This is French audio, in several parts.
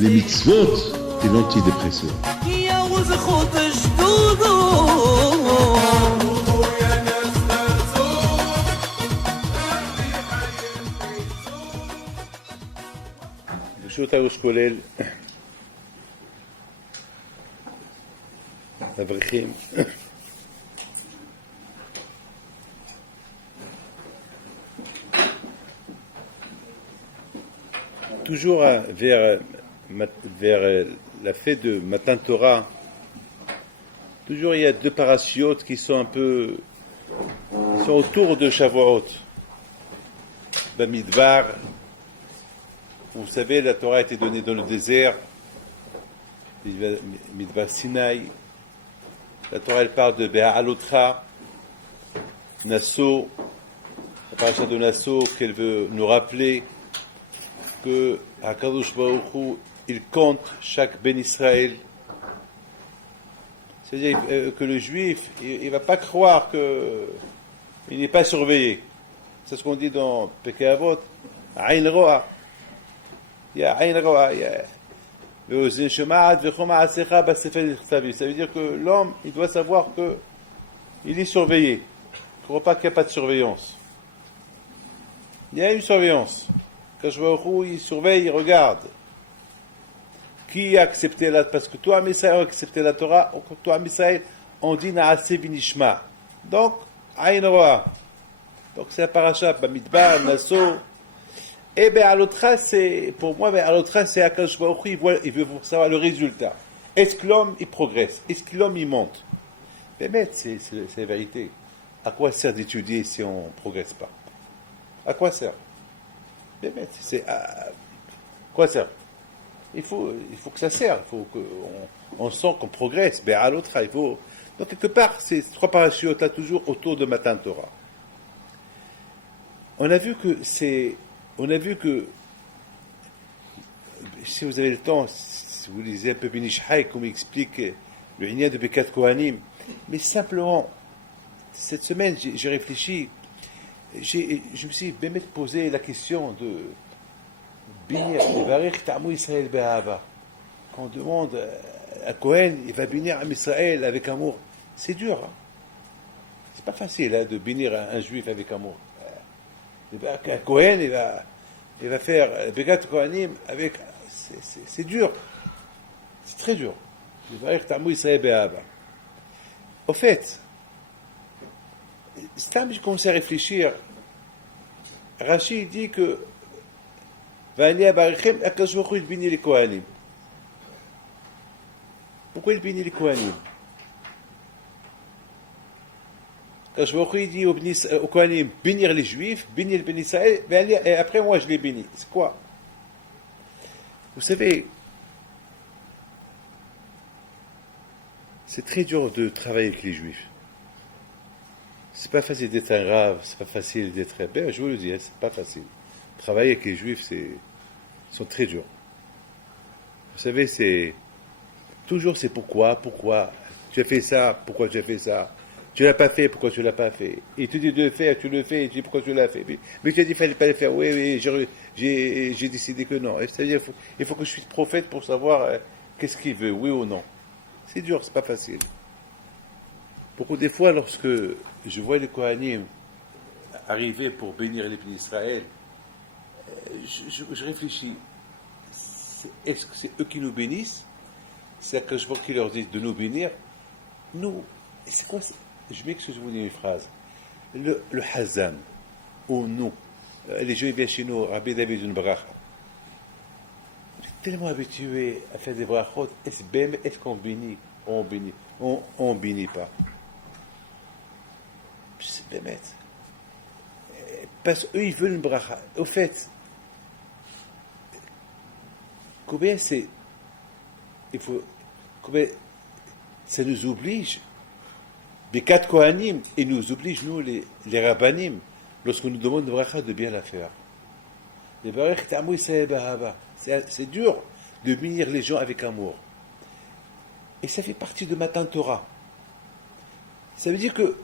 les mitzvot et l'antidépresseur. ברשות הראש כולל אברכים toujours vers la fête de Matan Torah, toujours il y a deux parachiotes qui sont un peu sont autour de Shavuot. Bamidbar, vous savez, la Torah a été donnée dans le désert, Midbar Sinaï. La Torah elle parle de Be'alotra, Nassau, la paracha de Nassau, qu'elle veut nous rappeler que Hakadosh Baruch Hu, il compte chaque Ben Israël. C'est-à-dire que le juif, il ne va pas croire qu'il n'est pas surveillé. C'est ce qu'on dit dans Pirkei Avot, Aïn Roa. Il y a Aïn Roa, il y a ça veut dire que l'homme, il doit savoir qu'il est surveillé. Il ne croit pas qu'il n'y a pas de surveillance. Il y a une surveillance. Quand je vois il surveille, il regarde. Qui a accepté la Torah? Parce que toi, Misaël, a accepté la Torah. Toi, Misaël, on dit Naase Vinishma. Donc, Aïn Roa. Donc, c'est la paracha, Bamidbar, Nassau. Et Be'alotra, c'est, pour moi, Be'alotra, c'est Akadosh Baruch Hu, il veut savoir le résultat. Est-ce que l'homme, il progresse? Est-ce que l'homme, il monte? Mais c'est la vérité. À quoi sert d'étudier si on ne progresse pas? À quoi sert? C'est à quoi sert? Il faut que ça serve. Il faut qu'on sent qu'on progresse. Be'alotra, il faut. Donc, quelque part, ces trois parachutes là toujours autour de Matan Torah. On a vu que, si vous avez le temps, si vous lisez un peu Ben Ish Chai, comme il explique le Inyan de Bekat Kohanim, mais simplement, cette semaine, j'ai réfléchi, je me suis même posé la question de bénir, Varech Ta'amou Israël Be'ahava. Quand on demande à Kohen, il va bénir à Israël avec amour. C'est dur, hein? C'est pas facile de bénir un juif avec amour. Un Kohen, il va faire Bekat Kohanim avec. C'est dur. C'est très dur. Au fait, j'ai commencé à réfléchir. Rashi dit que il bénit les Kohanim. Pourquoi il bénit les Kohanim? Quand il dit au Kohanim bénir les Juifs, bénir le Ben Israël, et après moi je les bénis. C'est quoi? Vous savez, c'est très dur de travailler avec les Juifs. C'est pas facile d'être un rave, c'est pas facile d'être ben, je vous le dis, c'est pas facile. Travailler avec les Juifs, ils sont très durs. Vous savez, c'est pourquoi tu as fait ça, pourquoi tu as fait ça. Tu l'as pas fait, pourquoi tu l'as pas fait? Il te dit de le faire, tu le fais, il te dit pourquoi tu l'as fait. Mais tu as dit qu'il fallait pas le faire. Oui, j'ai décidé que non. C'est-à-dire, il faut que je sois prophète pour savoir qu'est-ce qu'il veut, oui ou non. C'est dur, c'est pas facile. Beaucoup des fois, lorsque je vois les Kohanim arriver pour bénir les pays d'Israël, je réfléchis. Est-ce que c'est eux qui nous bénissent? C'est que je vois qu'ils leur disent de nous bénir. Nous, c'est quoi? Je m'excuse de vous dire une phrase. Le Hazan, ou nous, les gens viennent chez nous, Rabbi David une bracha. On est tellement habitués à faire des brachot, est-ce qu'on bénit? On bénit. On bénit pas. C'est bémet. Parce qu'eux, ils veulent une bracha. Au fait, combien c'est. Combien ça nous oblige. Bekat Kohanim, et nous oblige, nous, les rabbanim, lorsqu'on nous demande de bracha, de bien la faire. Les barech ta'amou Israël Be'ahava. C'est dur de bénir les gens avec amour. Et ça fait partie de Matan Torah. Ça veut dire que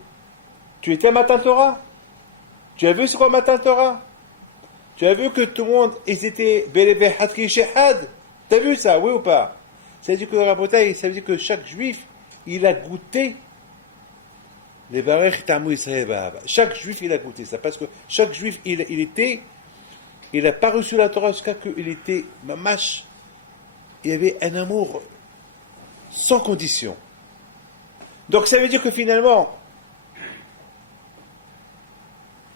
tu étais à Matan Torah. Tu as vu ce qu'est Matan Torah? Tu as vu que tout le monde, ils étaient Belebe Hadki Shehad. T'as vu ça, oui ou pas? Ça veut dire que Rabotai, ça veut dire que chaque juif, il a goûté les Barech Tamu Israël Ba'aba. Chaque juif, il a goûté ça. Parce que chaque juif, il n'a pas reçu la Torah jusqu'à qu'il était mamash. Il y avait un amour sans condition. Donc ça veut dire que finalement,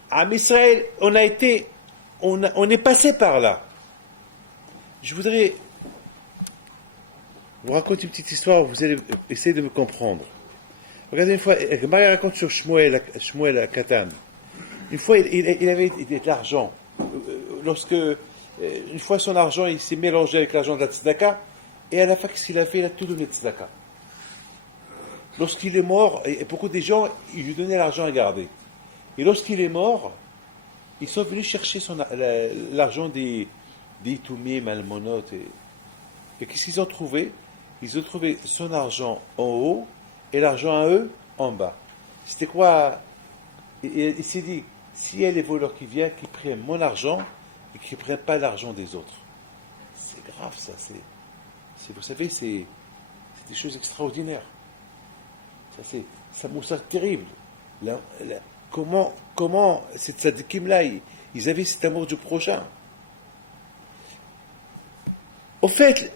à Israël, on est passé par là. Je voudrais vous raconter une petite histoire, vous allez essayer de me comprendre. Regardez une fois, Marie raconte sur Shmuel à Katan. Une fois, il avait de l'argent. Une fois son argent, il s'est mélangé avec l'argent de la tzedaka, et à la fin, qu'est-ce qu'il a fait? Il a tout donné de tzedaka. Lorsqu'il est mort, et beaucoup de gens, ils lui donnaient l'argent à garder. Et lorsqu'il est mort, ils sont venus chercher l'argent des Itoumim, Almonotes. Et qu'est-ce qu'ils ont trouvé? Ils ont trouvé son argent en haut et l'argent à eux en bas. C'était quoi? Il s'est dit, s'il y a les voleurs qui viennent, qui prennent mon argent et qui ne prennent pas l'argent des autres. C'est grave ça. Vous savez, c'est des choses extraordinaires. Ça moussa terrible. Comment ces tzadikim-là, ils avaient cet amour du prochain. Au fait,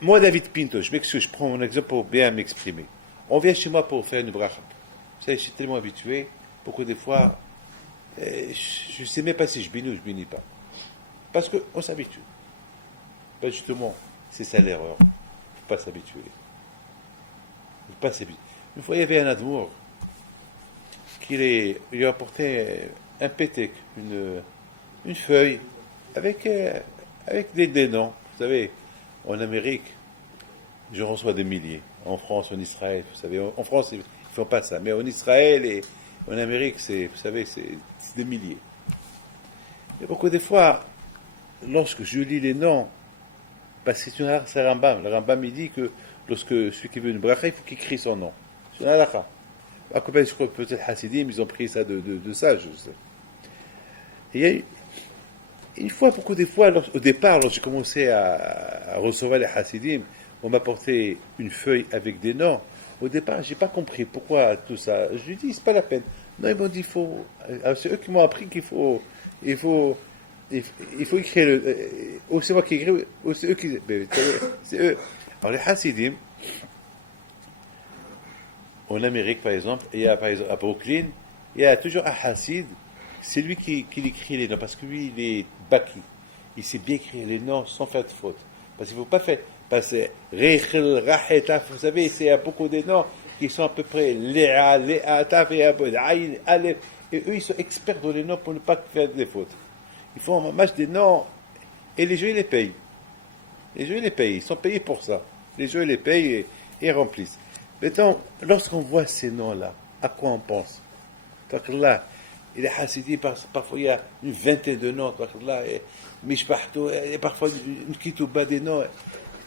moi David Pinto, je m'excuse, je prends mon exemple pour bien m'exprimer. On vient chez moi pour faire une bracha. Vous savez, je suis tellement habitué, beaucoup de fois, je ne sais même pas si je bénis ou je ne bénis pas. Parce qu'on s'habitue. Ben justement, c'est ça l'erreur. Il ne faut pas s'habituer. Il ne faut pas s'habituer. Une fois, il y avait un admour qui lui apportait un pétek, une feuille, avec des noms. Vous savez, en Amérique, je reçois des milliers. En France, en Israël, vous savez, en France, ils ne font pas ça. Mais en Israël et en Amérique, vous savez, c'est des milliers. Et beaucoup de fois, lorsque je lis les noms, parce que c'est Rambam. Le Rambam, il dit que lorsque celui qui veut une bracha, il faut qu'il écrit son nom. C'est une halakha. À côté, je crois que peut-être Hasidim, ils ont pris ça de ça, je sais. Et il y a eu, une fois, beaucoup de fois, au départ, lorsque j'ai commencé à recevoir les Hasidim, on m'apportait une feuille avec des noms. Au départ, je n'ai pas compris pourquoi tout ça. Je lui dis, c'est pas la peine. Non, ils m'ont dit, c'est eux qui m'ont appris qu'il faut écrire c'est moi qui écris, ou c'est eux qui. C'est eux. Alors, les Hasidim, en Amérique, par exemple, il y a, par exemple, à Brooklyn, il y a toujours un Hasid, c'est lui qui écrit les noms, parce que lui, il est baki. Il sait bien écrire les noms sans faire de faute. Parce qu'il ne faut pas faire. Parce que Rechel, Rachetaf, vous savez, il y a beaucoup de noms qui sont à peu près Léa, Léataf et Aïn, Aleph. Et eux, ils sont experts dans les noms pour ne pas faire des fautes. Ils font un match des noms, et les jeux, ils les payent. Les jeux, ils les payent. Ils sont payés pour ça. Les jeux, ils les payent et remplissent. Maintenant, lorsqu'on voit ces noms-là, à quoi on pense? Là, il est Hassidi, parfois il y a une vingtaine de noms, là, Mishpahto, et parfois une kitouba des noms.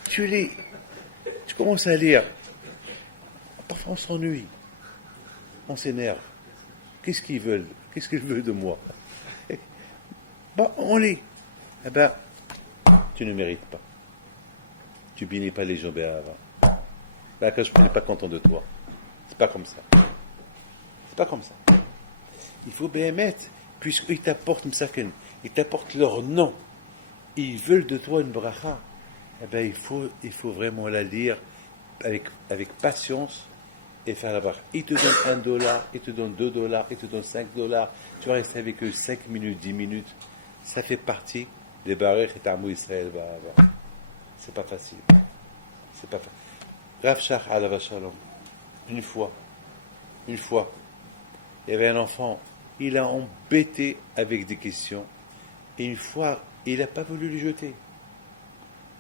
Tu commences à lire. Parfois on s'ennuie, on s'énerve. Qu'est-ce qu'ils veulent? Qu'est-ce qu'ils veulent de moi? Bon, on lit. Eh ben, tu ne mérites pas. Tu bénis pas les gens avant. Là, quand je ne suis pas content de toi. C'est pas comme ça. C'est pas comme ça. Il faut bien mettre, puisqu'ils t'apportent Msaken, ils t'apportent leur nom, ils veulent de toi une bracha, eh bien il faut vraiment la lire avec patience et faire la bracha. Ils te donnent $1, ils te donnent $2, ils te donnent $5, tu vas rester avec eux 5 minutes, 10 minutes, ça fait partie des barrières et Tamou Israël. C'est pas facile. C'est pas facile. Rav Shach Alav Shalom, une fois, il y avait un enfant, il a embêté avec des questions, et une fois, il n'a pas voulu lui jeter.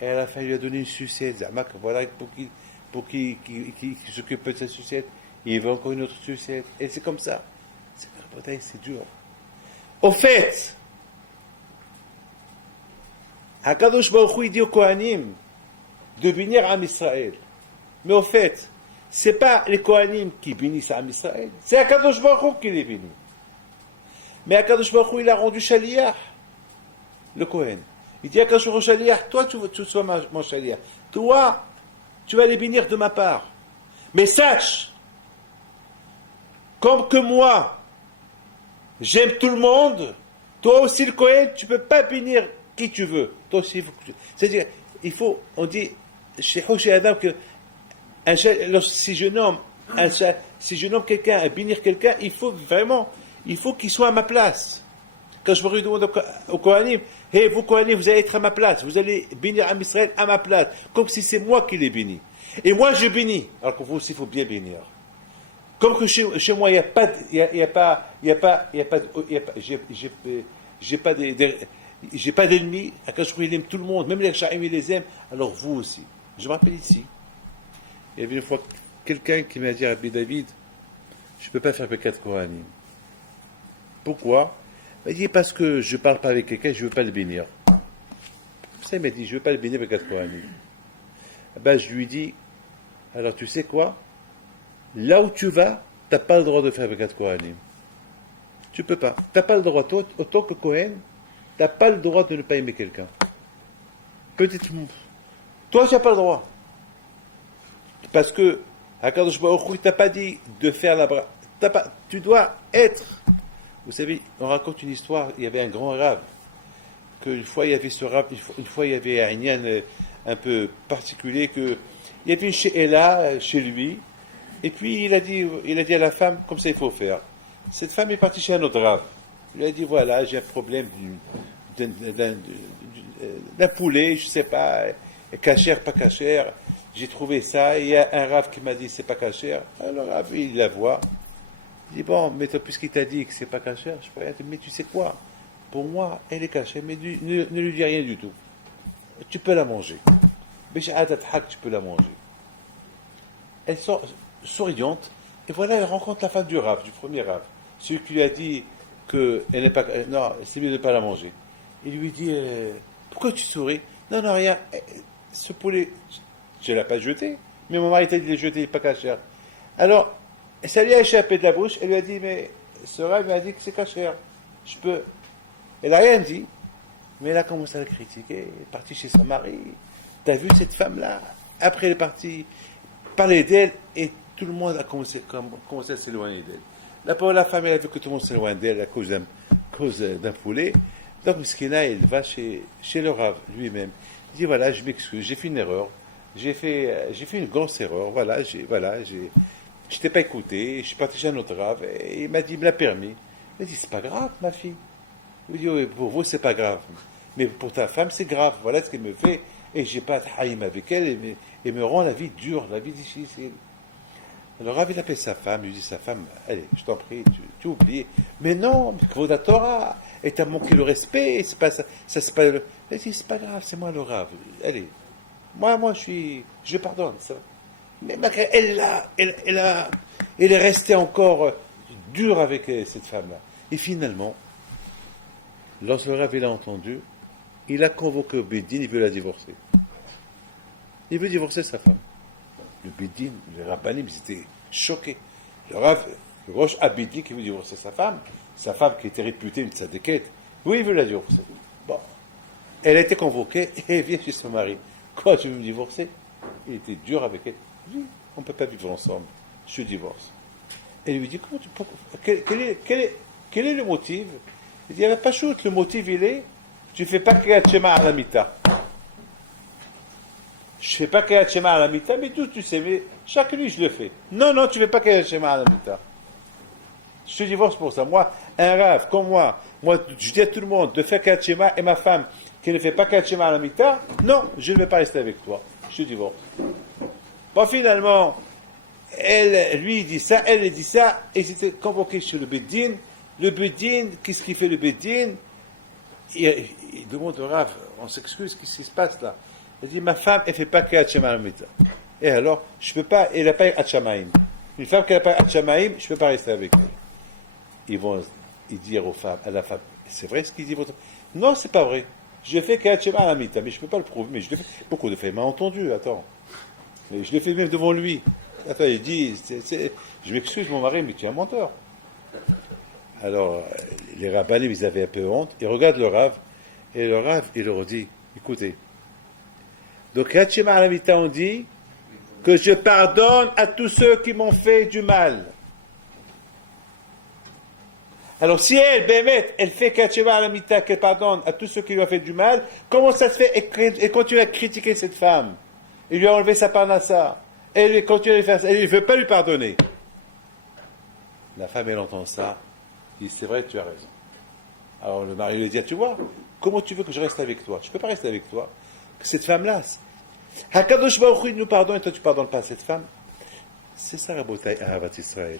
Et à la fin, il lui a donné une sucette. Zamak, voilà, pour qu'il s'occupe de sa sucette, il veut encore une autre sucette. Et c'est comme ça. C'est dur. Au fait, Hakadosh Baruch Hu, il dit aux Kohanim de bénir Am Israël. Mais au fait, ce n'est pas les Kohanim qui bénissent Am Israël, c'est Hakadosh Baruch Hu qui les bénit. Mais Hakadosh Baruch Hu, il a rendu Shaliach, le Kohen. Il dit à Kachor Shaliach, toi tu sois mon Shaliach. Toi, tu vas les bénir de ma part. Mais sache, comme que moi, j'aime tout le monde, toi aussi le Kohen, tu ne peux pas bénir qui tu veux. Toi aussi, c'est-à-dire, on dit, chez Adam, que si je nomme quelqu'un à bénir quelqu'un, il faut qu'il soit à ma place. Quand je me demande au Kohanim, hey, vous Kohanim, vous allez être à ma place, vous allez bénir Am Israël à ma place, comme si c'est moi qui les bénis. Et moi je bénis, alors que vous aussi il faut bien bénir. Comme que chez moi il n'y a pas, j'ai pas d'ennemis. Quand il aime tout le monde, même les Chaim il les aime, alors vous aussi. Je me rappelle ici, il y avait une fois quelqu'un qui m'a dit à Rabbi David, je ne peux pas faire Birkat Kohanim. Pourquoi? Il m'a dit parce que je ne parle pas avec quelqu'un, je ne veux pas le bénir. Ça il m'a dit, je ne veux pas le bénir Birkat Kohanim. Ben, je lui dis, alors tu sais quoi? Là où tu vas, tu n'as pas le droit de faire Birkat Kohanim. Tu ne peux pas. Tu n'as pas le droit. Toi, autant que Kohen, tu n'as pas le droit de ne pas aimer quelqu'un. Peut-être. Toi, tu n'as pas le droit. Parce que, Akadosh Baruch Hu, il t'a pas dit de faire la bracha. Tu dois être. Vous savez, on raconte une histoire, il y avait un grand rave, qu'une fois il y avait ce rave, une fois il y avait un inyan un peu particulier, il y avait une she'ela chez lui, et puis il a dit à la femme, comme ça il faut faire. Cette femme est partie chez un autre rave. Il lui a dit, voilà, j'ai un problème d'un poulet, je ne sais pas, cachère, pas cachère, j'ai trouvé ça, il y a un rave qui m'a dit, c'est pas cachère. Alors le rave, il la voit. Il dit, bon, mais toi, puisqu'il t'a dit que c'est pas cachère, je peux rien te dire, mais tu sais quoi? Pour moi, elle est cachère, mais ne lui dis rien du tout. Tu peux la manger. Tu peux la manger. Elle sort souriante, et voilà, elle rencontre la femme du rave, du premier rave. Celui qui lui a dit qu'elle n'est pas. Non, c'est mieux de ne pas la manger. Il lui dit, pourquoi tu souris? Non, rien. Ce poulet, je ne l'ai pas jeté, mais mon mari t'a dit de le jeter, il n'est pas cachère. Alors, ça lui a échappé de la bouche, elle lui a dit, mais ce rave m'a dit que c'est cachère. Je peux. Elle n'a rien dit, mais elle a commencé à le critiquer. Elle est partie chez son mari. T'as vu cette femme-là? Après, elle est partie parler d'elle, et tout le monde a commencé à s'éloigner d'elle. La femme, elle a vu que tout le monde s'éloigne d'elle à cause d'un poulet. Donc, Miskina, il va chez le rave lui-même. Il dit, voilà, je m'excuse, j'ai fait une erreur. J'ai fait une grosse erreur. Je t'ai pas écouté, je suis parti chez un autre rave, et il me l'a permis. Il m'a dit, c'est pas grave, ma fille. Il dit, oui, pour vous, c'est pas grave. Mais pour ta femme, c'est grave. Voilà ce qu'elle me fait. Et j'ai pas de haïm avec elle, et me rend la vie dure, la vie difficile. Alors, Rav, il appelle sa femme, il lui dit, sa femme, allez, je t'en prie, tu oublies. Mais non, Kvod Torah, et t'as manqué le respect, c'est pas ça, c'est pas le. Elle dit, c'est pas grave, c'est moi le Rav. Allez, moi, je pardonne, ça. Mais malgré, elle est restée encore dure avec cette femme-là. Et finalement, lorsque le Rav l'a entendu, il a convoqué Bédine, il veut la divorcer. Il veut divorcer sa femme. Le Bédine, les Rabbanim, ils étaient choqués. Le Rav, le Rosh Abédi qui veut divorcer sa femme qui était réputée une tzadékette, oui, il veut la divorcer. Bon, elle a été convoquée et elle vient chez son mari. Quoi, tu veux me divorcer? Il était dur avec elle. Oui, on ne peut pas vivre ensemble. Je divorce. Elle lui dit, comment quel est le motif? Il dit, il n'y avait pas shoot. Le motif, il est, tu ne fais pas Kriyat Shema à la mita. Je ne fais pas Kriyat Shema à la mita, mais tout, tu sais, mais chaque nuit, je le fais. Non, tu ne fais pas Kriyat Shema à la mita. Je te divorce pour ça. Moi, un rave comme moi, je dis à tout le monde de faire Kriyat Shema, et ma femme qui ne fait pas Kriyat Shema à la mita, non, je ne vais pas rester avec toi. Je te divorce. Bon, finalement, lui dit ça, elle dit ça, et ils étaient convoqués chez le Bédine. Le Bédine, qu'est-ce qu'il fait le Bédine? Il demande au Rav, on s'excuse, qu'est-ce qui se passe là? Il dit, ma femme, elle ne fait pas Kriyat Shema à la mita. Et alors, je ne peux pas, elle n'a pas Hatchamaïm. Une femme qui n'a pas Hatchamaïm, je ne peux pas rester avec elle. Ils vont dire à la femme, c'est vrai ce qu'il dit votre... Non, c'est pas vrai. Je fais Kriyat Shema à la mita, mais je ne peux pas le prouver. Mais je le fais. Beaucoup de fois, il m'a entendu, attends. Mais je l'ai fait même devant lui. Attends, il dit, je m'excuse mon mari, mais tu es un menteur. Alors, les rabbanim, ils avaient un peu honte. Ils regardent le Rav, Et le Rav, il leur dit, écoutez, donc Hachema Alamita, on dit que je pardonne à tous ceux qui m'ont fait du mal. Alors si elle, Bémet, elle fait Hachema Alamita, qu'elle pardonne à tous ceux qui lui ont fait du mal, comment ça se fait? Elle continue à critiquer cette femme. Il lui a enlevé sa parnassa. Elle continue à faire ça. Elle ne veut pas lui pardonner. La femme, elle entend ça. Il dit, c'est vrai, tu as raison. Alors le mari lui dit, tu vois, comment tu veux que je reste avec toi? Je ne peux pas rester avec toi. Cette femme-là, Hakadosh Baruch Hu, il nous pardonne et toi tu ne pardonnes pas à cette femme. C'est ça, Rabotai, Ahavat Israël.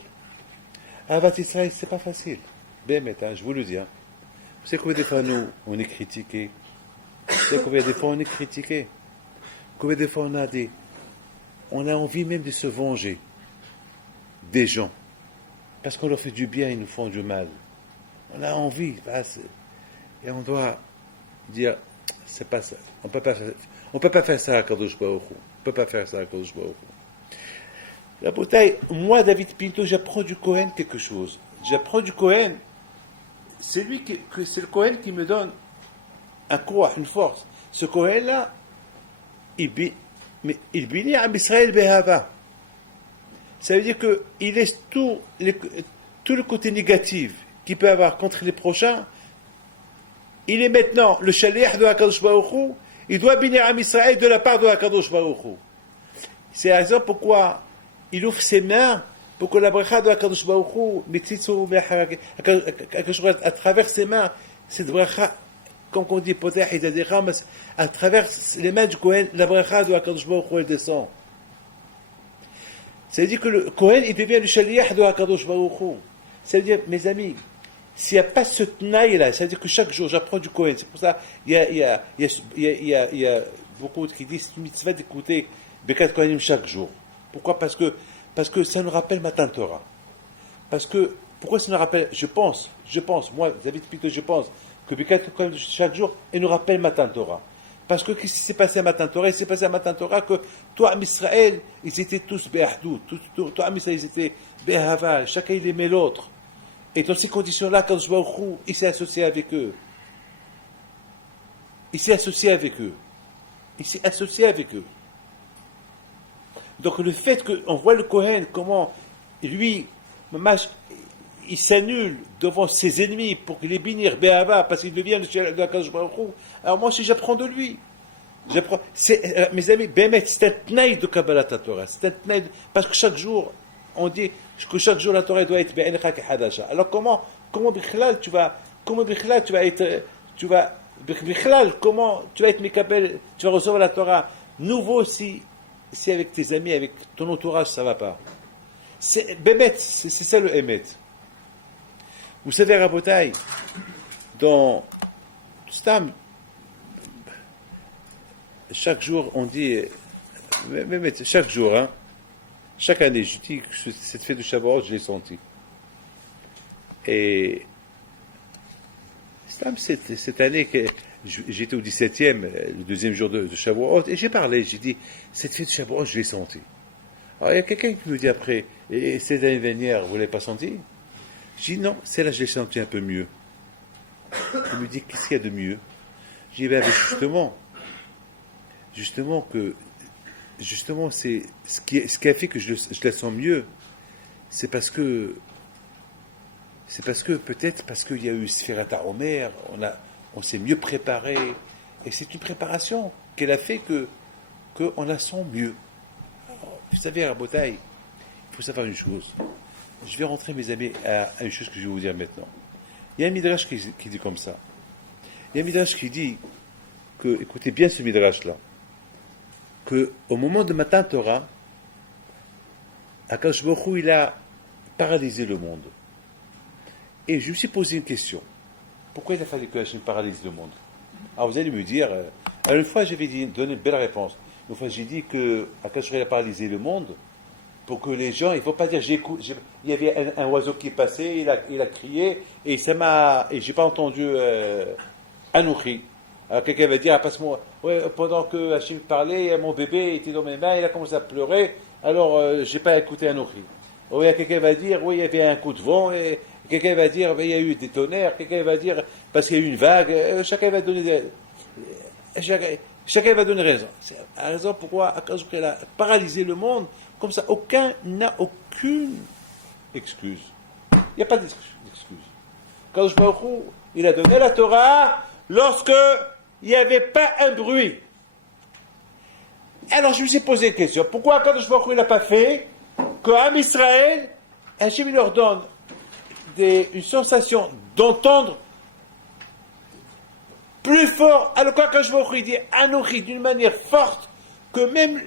Ahavat Israël, c'est pas facile. Bémet, je vous le dis. Vous savez combien de fois nous, on est critiqués? Vous savez combien de fois on est critiqués? Combien de fois on a envie même de se venger des gens. Parce qu'on leur fait du bien, ils nous font du mal. On a envie. Et on doit dire, c'est pas ça. On peut pas faire ça à Kadosh Baruch Hu. On peut pas faire ça à Kadosh Baruch Hu. La bouteille, moi, David Pinto, j'apprends du Cohen quelque chose. J'apprends du Cohen. C'est c'est le Cohen qui me donne un courage, une force. Ce Cohen-là, il bénit à Israël Behava. Ça veut dire qu'il laisse tout le côté négatif qu'il peut avoir contre les prochains. Il est maintenant le shaliach de HaKadosh Baruch Hu. Il doit bénir à Israël de la part de HaKadosh Baruch Hu. C'est la raison pourquoi il ouvre ses mains pour que la bracha de HaKadosh Baruch Hu, à travers ses mains, cette bracha, comme on dit, à travers les mains du Kohen, la bracha de HaKadosh Baruch Hu, elle descend. Ça veut dire que le Kohen, il devient le shaliach de HaKadosh Baruch Hu. Ça veut dire, mes amis, s'il n'y a pas ce tnaï-là, ça veut dire que chaque jour, j'apprends du Kohen. C'est pour ça, il y a beaucoup qui disent, c'est une mitzvah d'écouter Bekat Kohanim chaque jour. Pourquoi? Parce que ça nous rappelle Matan Torah. Pourquoi ça nous rappelle, je pense, moi, David Pito, je pense, que Bekat Kohanim chaque jour, il nous rappelle Matan Torah. Parce que qu'est-ce qui s'est passé à Matan Torah? Il s'est passé à Matan Torah que toi, Israël, ils étaient tous Be'ahdou. Toi, Israël, ils étaient Be'ahava. Chacun, il aimait l'autre. Et dans ces conditions-là, Kadosh Baruch Hu, il s'est associé avec eux. Donc le fait qu'on voit le Kohen, comment lui, il s'annule devant ses ennemis pour qu'il les bénir Be'ava, parce qu'il devient le de Kadosh Baruch Hu. Alors moi aussi j'apprends de lui. Mes amis, Bémet, c'est un tnaï de Kabbalat Torah. C'est un tnaï parce que chaque jour, on dit que chaque jour la Torah doit être Be'encha Kehadasha. Alors comment Bichlal tu vas être Mikabel, tu vas recevoir la Torah nouveau si avec tes amis, avec ton entourage, ça ne va pas. Bémet, c'est ça le Emet. Vous savez, Rabotai, dans Stam, chaque jour, on dit, chaque jour, chaque année, je dis que cette fête de Shavuot, je l'ai senti. Et Stam, cette année, j'étais au 17e, le deuxième jour de Shavuot, et j'ai parlé, j'ai dit, cette fête de Shavuot, je l'ai senti. Alors il y a quelqu'un qui me dit après, et cette année dernière, vous ne l'avez pas senti? Je dis non, celle-là, je l'ai senti un peu mieux. Il me dit, qu'est-ce qu'il y a de mieux? Je dis, justement, c'est ce qui a fait que je la sens mieux, c'est parce que peut-être parce qu'il y a eu Sfirat HaOmer, on s'est mieux préparé, et c'est une préparation qu'elle a fait qu'on la sent mieux. Alors, vous savez, Rabotai, il faut savoir une chose. Je vais rentrer, mes amis, à une chose que je vais vous dire maintenant. Il y a un midrash qui dit comme ça. Il y a un midrash qui dit que, écoutez bien ce midrash-là, qu'au moment de Matan Torah, Akadosh Baruch Hu, il a paralysé le monde. Et je me suis posé une question. Pourquoi il a fallu que Hachem paralyse le monde? Alors vous allez me dire, une fois j'avais donné une belle réponse. Une fois j'ai dit que Akadosh Baruch Hu a paralysé le monde pour que les gens, il ne faut pas dire, il y avait un oiseau qui est passé, il a crié, et je n'ai pas entendu Anouchi. Alors quelqu'un va dire, passe-moi, pendant que Hachem parlait, mon bébé était dans mes mains, il a commencé à pleurer, alors je n'ai pas écouté Anouchi. Quelqu'un va dire, il y avait un coup de vent, et Quelqu'un va dire, il y a eu des tonnerres, quelqu'un va dire, parce qu'il y a eu une vague, chacun va donner chacun va donner raison. C'est la raison pourquoi Akadosh Baruch Hu a paralysé le monde, comme ça, aucun n'a aucune excuse. Il n'y a pas d'excuse. Akadosh Baruch Hu, il a donné la Torah lorsque il n'y avait pas un bruit. Alors je me suis posé une question. Pourquoi Akadosh Baruch Hu il n'a pas fait qu'à Israël, Hachem il leur donne une sensation d'entendre plus fort, alors qu'Akadosh Baruch Hu dit Anochi d'une manière forte que même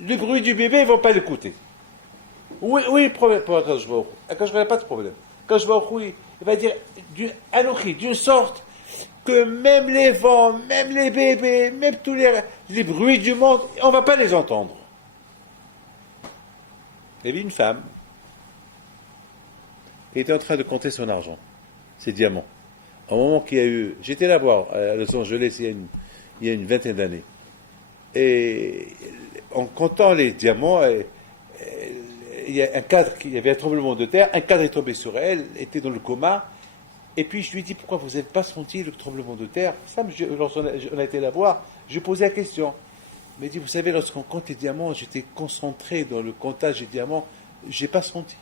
le bruit du bébé ne vont pas l'écouter. Oui, le problème pour Akadosh Baruch Hu. Akadosh Baruch Hu n'a pas de problème. Akadosh Baruch Hu il va dire Anochi d'une sorte que même les vents, même les bébés, même tous les bruits du monde, on ne va pas les entendre. Il y avait une femme qui était en train de compter son argent, ses diamants. Au moment qu'il y a eu... J'étais là voir à Los Angeles il y a une vingtaine d'années. Et en comptant les diamants, il y a il y avait un tremblement de terre, un cadre est tombé sur elle, était dans le coma. Et puis je lui ai dit, pourquoi vous n'avez pas senti le tremblement de terre? Ça, lorsqu'on a été la voir, je lui ai posé la question. Il m'a dit, vous savez, lorsqu'on compte les diamants, j'étais concentré dans le comptage des diamants, je n'ai pas senti.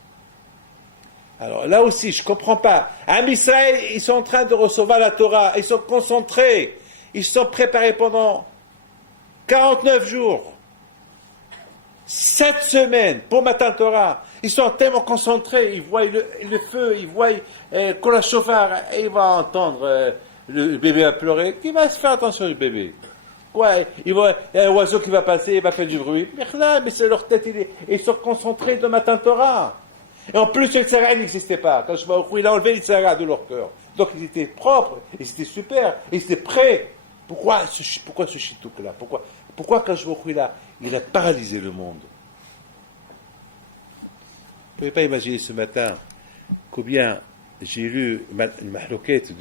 Alors là aussi, je ne comprends pas. En Israël, ils sont en train de recevoir la Torah, ils sont concentrés, ils sont préparés pendant 49 jours, 7 semaines pour Matan Torah. Ils sont tellement concentrés, ils voient le feu, ils voient qu'on la chauffard, et ils vont entendre le bébé à pleurer. Qui va se faire attention au bébé? Quoi? Il y a un oiseau qui va passer, il va faire du bruit. Mais c'est leur tête, ils sont concentrés de Matan Torah. Et en plus, le Tzara n'existait pas. Quand je vois il a enlevé le Tzara de leur cœur. Donc ils étaient propres, ils étaient super, ils étaient prêts. Pourquoi ce chitouk-là? Pourquoi quand je vois il a paralysé le monde? Vous ne pouvez pas imaginer ce matin combien j'ai lu une mahloquette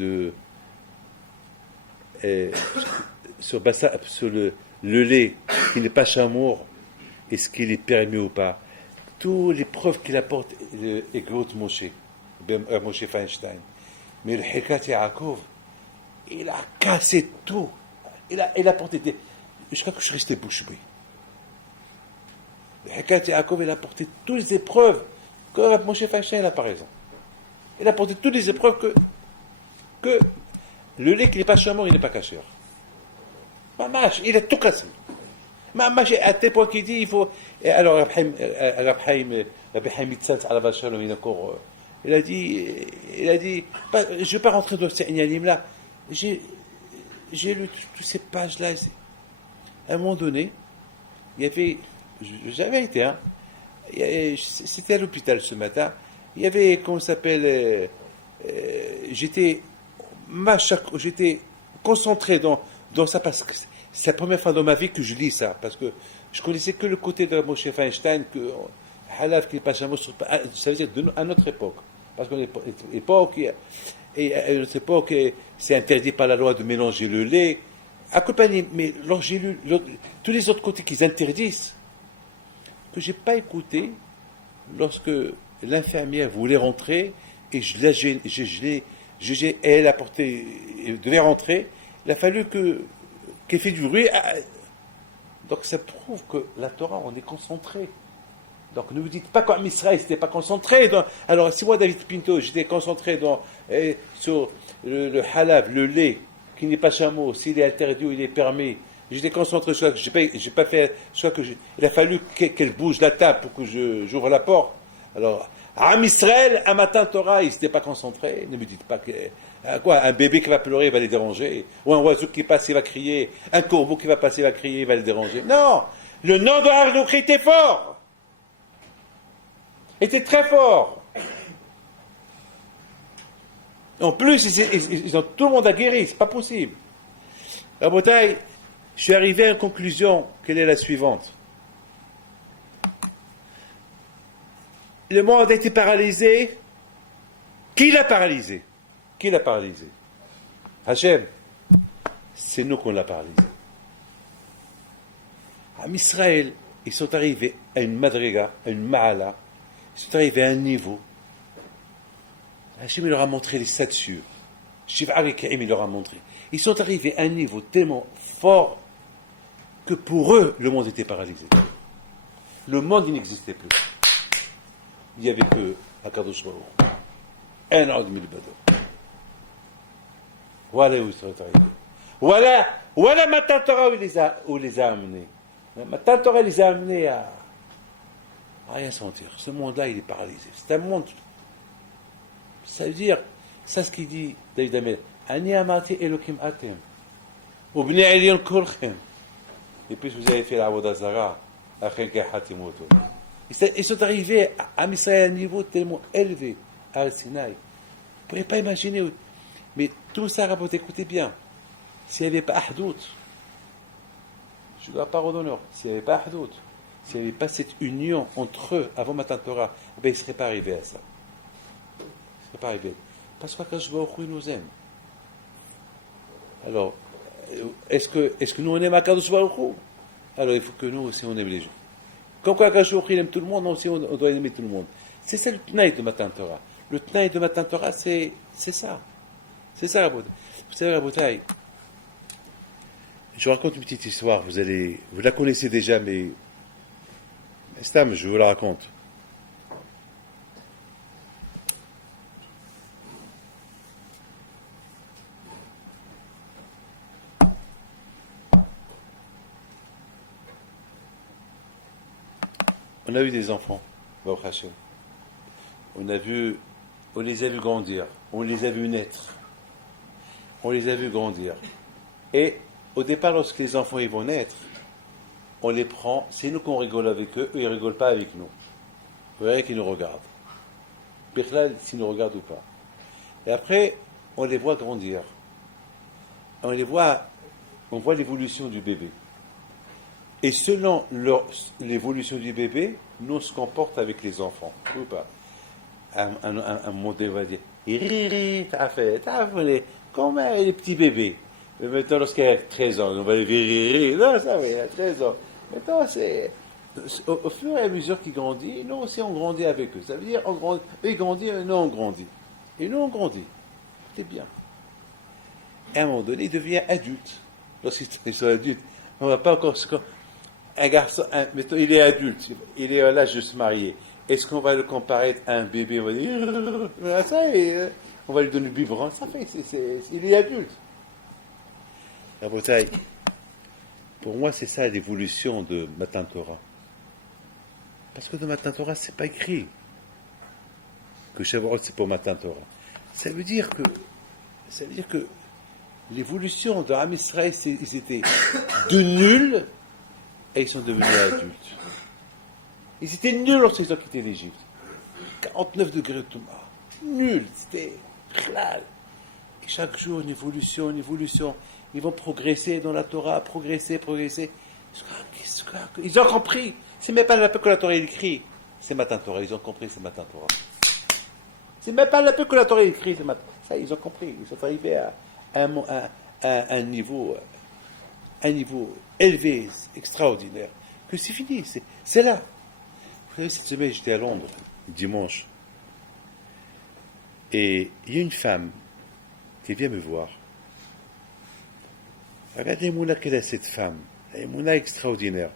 sur le lait qui n'est pas chamour, est-ce qu'il est permis ou pas? Toutes les preuves qu'il apporte Egot Moshe Feinstein. Mais le Hekat Yaakov, il a cassé tout. Il a apporté des... Je crois que je suis resté bouche bée. Le Hekat Yaakov, il a apporté toutes les épreuves que Moshe Feinstein n'a pas raison. Il a apporté toutes les épreuves que le lait qui n'est pas chamour, il n'est pas cacheur. Mamash, il a tout cassé. Mamash, à tel point qu'il dit, il faut... Alors, Rabbi Chaim Mitzatz, il a dit, je ne vais pas rentrer dans ces ignanim-là. J'ai lu toutes ces pages-là. À un moment donné, il y avait... J'avais été, c'était à l'hôpital ce matin. Il y avait, comment ça s'appelle, j'étais concentré dans ça parce que c'est la première fois dans ma vie que je lis ça, parce que je connaissais que le côté de Moshe Feinstein, que Halav qui n'est pas jamais, ça veut dire à notre époque, parce qu'à notre époque, c'est interdit par la loi de mélanger le lait. À compagnie, mais lorsque j'ai lu tous les autres côtés qu'ils interdisent, que j'ai pas écouté lorsque l'infirmière voulait rentrer et elle devait rentrer, il a fallu qu'elle fait du bruit. Donc ça prouve que la Torah, on est concentré. Donc ne vous dites pas qu'en Israël, c'était pas concentré. Alors si moi, David Pinto, j'étais concentré sur le halav, le lait, qui n'est pas chameau, s'il est interdit ou il est permis, j'étais concentré sur ça, j'ai pas fait, il a fallu qu'elle bouge la table pour que j'ouvre la porte. Alors, à Israël, un matin Torah, il n'était pas concentré. Ne me dites pas un bébé qui va pleurer va les déranger, ou un oiseau qui passe, il va crier, un corbeau qui va passer, il va crier, il va les déranger. Non, le nom de Hanoukhi était fort, était très fort. En plus, ils ont tout le monde a guéri, c'est pas possible. À Botaï, je suis arrivé à une conclusion, quelle est la suivante. Le monde a été paralysé. Qui l'a paralysé? Qui l'a paralysé? Hachem. C'est nous qu'on l'a paralysé. À Israël, ils sont arrivés à une madriga, à une ma'ala. Ils sont arrivés à un niveau Hachem il leur a montré les statues. Shiva Rekeim il leur a montré. Ils sont arrivés à un niveau tellement fort que pour eux, le monde était paralysé. Le monde, il n'existait plus. Il n'y avait que Akadosh Baruch Hu. Un ordre milbado. Voilà où ils sont arrivés. Voilà Matan Torah où il les a amenés. Matan Torah les a amenés à rien sentir. Ce monde-là, il est paralysé. C'est un monde. Ça veut dire, c'est ce qu'il dit David Amel. Ani amati Elokim atem. Ubni Elion kolchem. Et puis vous avez fait la Avodah Zara. Ils sont arrivés à Israël à un niveau tellement élevé, à Sinaï. Vous ne pouvez pas imaginer. Mais tout ça, Rabot, écoutez bien. S'il n'y avait pas Ahdout, je ne dois pas redonner, s'il n'y avait pas Ahdout, s'il n'y avait pas cette union entre eux avant Matan Torah, ben, ils ne seraient pas arrivés à ça. Ils ne seraient pas arrivés. Parce qu'Akadosh Baruch Hu nous aime. Alors, est-ce que nous on aime Akadosh Baruch Hu? Alors il faut que nous aussi on aime les gens. Comme quoi Akadosh Baruch Hu aime tout le monde, nous aussi on doit aimer tout le monde. C'est ça le Tnaï de Matan Torah. Le Tnaï de Matan Torah, c'est ça. C'est ça, Rabotai. Vous savez, Rabotai, je vous raconte une petite histoire. Vous la connaissez déjà, mais Stam, je vous la raconte. On a eu des enfants, Baruch Hashem. On les a vus grandir, on les a vus naître, on les a vus grandir. Et au départ, lorsque les enfants ils vont naître, on les prend, c'est nous qu'on rigole avec eux, eux ils ne rigolent pas avec nous. Vous voyez qu'ils nous regardent. Birlal, s'ils nous regardent ou pas. Et après, on les voit grandir. On voit l'évolution du bébé. Et selon l'évolution du bébé, nous on se comporte avec les enfants, ou pas. Un modèle va dire, t'as fait, comme les petits bébés. Mais maintenant, lorsqu'il a 13 ans, on va le dire, non, ça va, il a 13 ans. Maintenant, c'est au fur et à mesure qu'il grandit, nous aussi on grandit avec eux. Ça veut dire, eux ils grandissent, nous on grandit. Et nous on grandit. C'est bien. Et à un moment donné, il devient adulte. Lorsqu'ils sont adultes, on ne va pas encore. Un garçon, mettons, il est adulte, il est à l'âge de se marier. Est-ce qu'on va le comparer à un bébé? On va dire, ça on va lui donner le biberon. Ça fait, il est adulte. La bataille. Pour moi, c'est ça l'évolution de Matan Torah. Parce que dans Matan Torah, c'est pas écrit que Shavuot c'est pour Matan Torah. Ça veut dire que l'évolution de Am Israël, ils étaient de nuls. Et ils sont devenus adultes. Ils étaient nuls lorsqu'ils ont quitté l'Égypte. 49 degrés de Touma. Nuls. C'était clair. Et chaque jour, une évolution. Ils vont progresser dans la Torah, progresser. Ils ont compris. C'est même pas la peu que la Torah écrit. C'est Matan Torah. Ils ont compris, c'est Matan Torah. C'est même pas la peu que la Torah écrit. C'est Matan. Ça, ils ont compris. Ils sont arrivés à un niveau élevé, extraordinaire, que c'est fini, c'est là. Vous savez, cette semaine, j'étais à Londres, dimanche, et il y a une femme qui vient me voir. Regardez Mouna qu'elle a, cette femme. Mouna extraordinaire.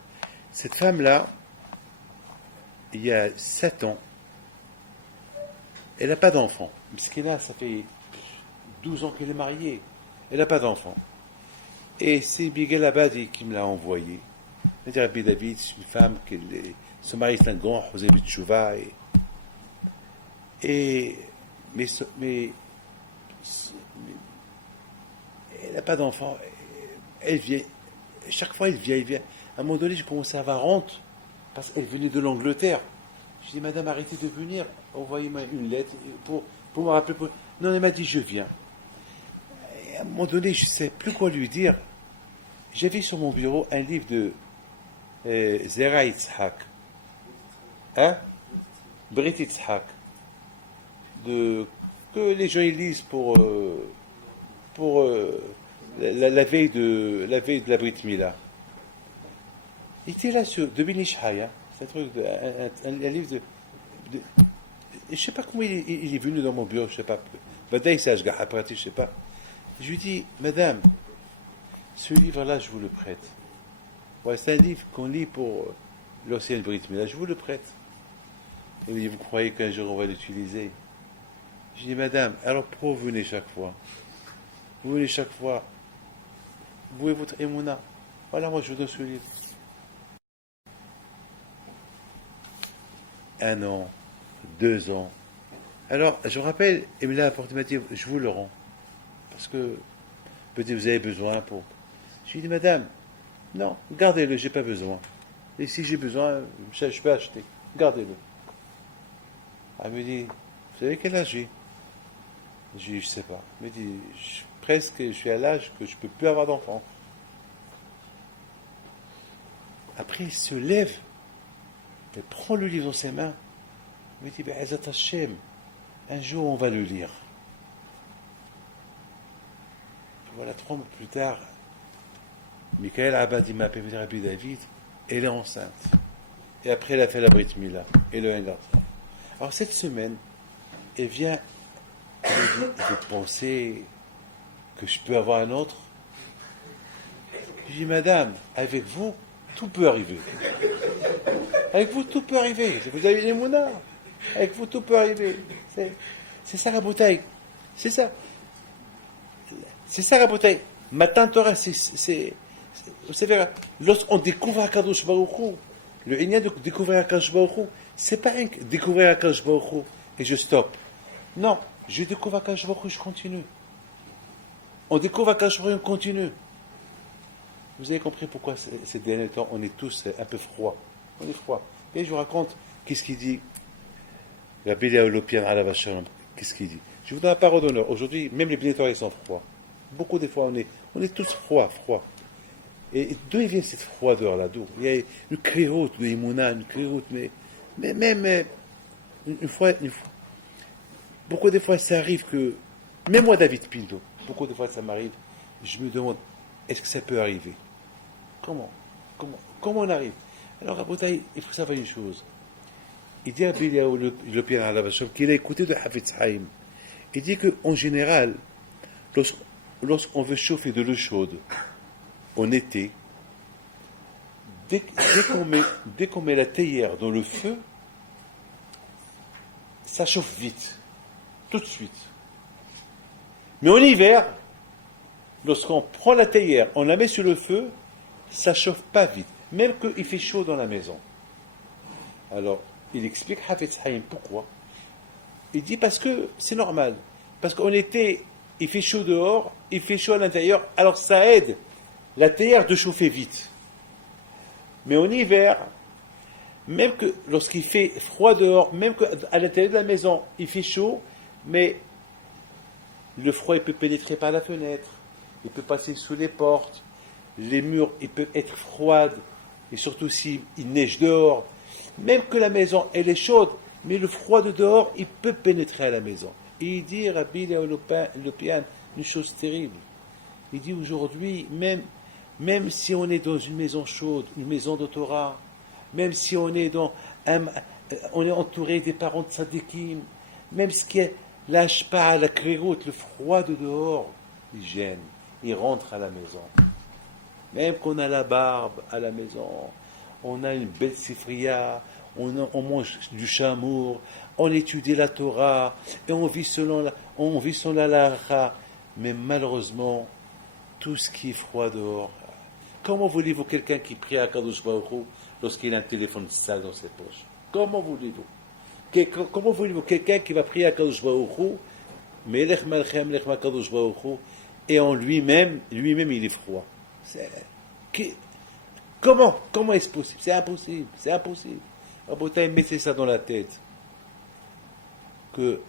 Cette femme-là, il y a 7 ans, elle n'a pas d'enfant. Parce qu'elle a, ça fait 12 ans qu'elle est mariée. Elle n'a pas d'enfant. Et c'est Miguel Abadi qui me l'a envoyé. Il dit, Rabbi David, c'est une femme qui son mari est un grand José Bitchouva. Mais elle n'a pas d'enfant. Elle vient. Chaque fois, elle vient. À un moment donné, j'ai commencé à avoir honte parce qu'elle venait de l'Angleterre. Je dis, madame, arrêtez de venir. Envoyez-moi une lettre pour me rappeler. Non, elle m'a dit, je viens. Et à un moment donné, je ne sais plus quoi lui dire. J'avais sur mon bureau un livre de Zera Yitzhak. Brit Yitzhak. Que les gens ils lisent pour la veille de la Brit Mila. Il était là de Ben Ish Chaya. C'est un truc, un livre je ne sais pas comment il est venu dans mon bureau, je ne sais pas. Badaï, c'est Ashgaha Prati, je ne sais pas. Je lui dis, madame, ce livre-là, je vous le prête. Ouais, c'est un livre qu'on lit pour l'Océan Brit, mais là, je vous le prête. Il me dit, vous croyez qu'un jour on va l'utiliser? Je dis, madame, alors pourquoi vous venez chaque fois? Vous venez chaque fois. Vous voulez votre émouna. Voilà, moi je vous donne ce livre. 1 an, 2 ans. Alors, je me rappelle, il me l'a apporté, il m'a dit, je vous le rends. Parce que peut-être vous avez besoin pour. Je lui ai dit, madame, non, gardez-le, j'ai pas besoin. Et si j'ai besoin, je peux acheter. Gardez-le. Elle me dit, vous savez quel âge j'ai? Je lui dis, je sais pas. Elle me dit, presque, je suis à l'âge que je peux plus avoir d'enfant. Après, il se lève, il prend le livre dans ses mains, il me dit, Be'ezat Hashem, un jour on va le lire. Voilà, 3 mois plus tard, Michael Abadi m'a appelé Rabbi David, elle est enceinte. Et après, elle a fait la Brit Mila, et le Hengar. Alors, cette semaine, elle vient, elle me dit, vous pensez que je peux avoir un autre? Je dis, madame, avec vous, tout peut arriver. Avec vous, tout peut arriver. Vous avez les mounards. Avec vous, tout peut arriver. C'est ça la bouteille. C'est ça. C'est ça la bouteille. Matin Torah, vous savez, lorsqu'on découvre Akadosh Baruch Hu, le Inyan de découvrir Akadosh Baruch Hu, c'est pas un découvrir Akadosh Baruch Hu et je stoppe. Non, je découvre Akadosh Baruch Hu, je continue. On découvre Akadosh Baruch Hu, on continue. Vous avez compris pourquoi ces derniers temps, on est tous un peu froids. On est froid. Et je vous raconte qu'est-ce qu'il dit. Rabbi Léolopian à la Vachalom. Qu'est-ce qu'il dit? Je vous donne la parole d'honneur. Aujourd'hui, même les bénétoires, ils sont froids. Beaucoup des fois, on est tous froids. Et d'où vient cette froideur-là? D'où? Il y a une créoute de Imouna, une créoute, mais même une fois, beaucoup des fois, ça arrive que, même moi, David Pildo, beaucoup des fois, ça m'arrive, je me demande, est-ce que ça peut arriver? Comment on arrive? Alors, à Botaï, il faut savoir une chose. Il dit à Biliaou, le Pierre à la Vachov, qu'il a écouté de Hafetz Haïm. Il dit qu'en général, lorsqu'on veut chauffer de l'eau chaude, en été, dès qu'on met la théière dans le feu, ça chauffe vite, tout de suite. Mais en hiver, lorsqu'on prend la théière, on la met sur le feu, ça chauffe pas vite, même qu'il fait chaud dans la maison. Alors, il explique Hafetz Haïm pourquoi. Il dit parce que c'est normal. Parce qu'en été, il fait chaud dehors, il fait chaud à l'intérieur, alors ça aide la théière de chauffer vite. Mais en hiver, même que lorsqu'il fait froid dehors, même qu'à l'intérieur de la maison, il fait chaud, mais le froid, il peut pénétrer par la fenêtre, il peut passer sous les portes, les murs, il peut être froid, et surtout s'il neige dehors, même que la maison, elle est chaude, mais le froid de dehors, il peut pénétrer à la maison. Et il dit, Rabbi Léolopian, une chose terrible. Il dit aujourd'hui, même si on est dans une maison chaude, une maison de Torah, même si on est on est entouré des parents de Tzadikim, même ce qui est l'ashpa, la créroute, le froid de dehors, il gêne, il rentre à la maison. Même qu'on a la barbe à la maison, on a une belle sifria, on mange du chamour, on étudie la Torah, et on vit selon la halakha. Mais malheureusement, tout ce qui est froid dehors, comment voulez-vous quelqu'un qui prie à Kadosh Baruch Hu lorsqu'il a un téléphone sale dans ses poches? Comment voulez-vous quelqu'un qui va prier à Kadosh Baruch Hu, Melech Malchem, Melech Kadosh Baruch Hu, et en lui-même, il est froid? Comment est-ce possible? C'est impossible. Rabotai, mettez ça dans la tête. Que